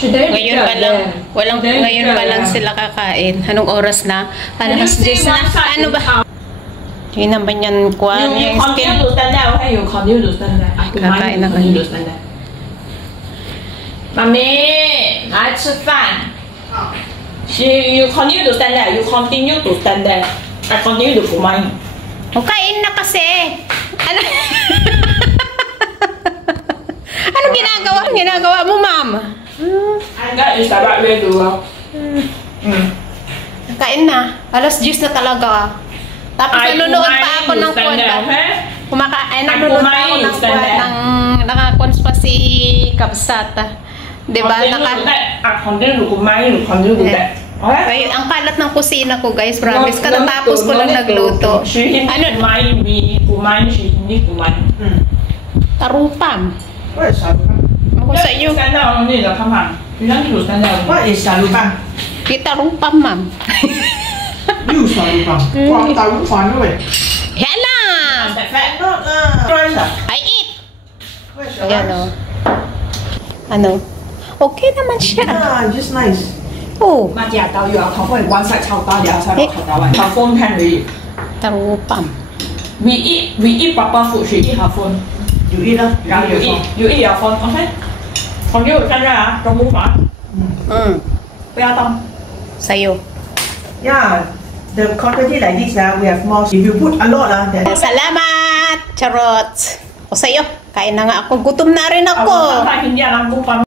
Ngayon pa lang, ngayon pa lang sila kakain. Anong oras na? Alas 10 na. Ano ba? Hindi naman yan kuha niya yung skin. Kakain na kayo. Mami, 来吃饭。You continue to stand there. You continue to stand there. I continue to kumain. O, kain na kasi. Ano? Ano ginagawa mo, ma'am? That is the right way to go. Kain na. Alas 10 na talaga. Tapos nanonood pa ako ng kwan. Nanonood pa ako ng kwan. Nakakons pa si Kabsat. Diba? Continue to kumain. Continue to that. Ay, ang kalat ng kusina ko, guys. Promise. Katatapos ko lang nagluto. Ano? Kumain, she hindi kumain. Tarupam. What is sarupang? Ako sa iyo. What is sarupang? Kita rupam, ma'am. You sarupang. Wow, tarupang na Hala! Not rice ah. I eat. Where's your Ayan o. Ano? Okay naman siya. Yeah, just nice. Oh. One side 炒大，the other side 炒大碗。Her phone can read. Tarupam. We eat proper food. She eat her phone. You eat lah. Yeah, you eat your phone. Okay. Continue to stand there ah. Don't move ah. 不要动。 Sa'yo. Yeah, the quantity like this we have more. If you put a lot then. Salamat! Charot! O sa'yo, kain na nga ako. Gutom na rin ako. Hindi alam kung paano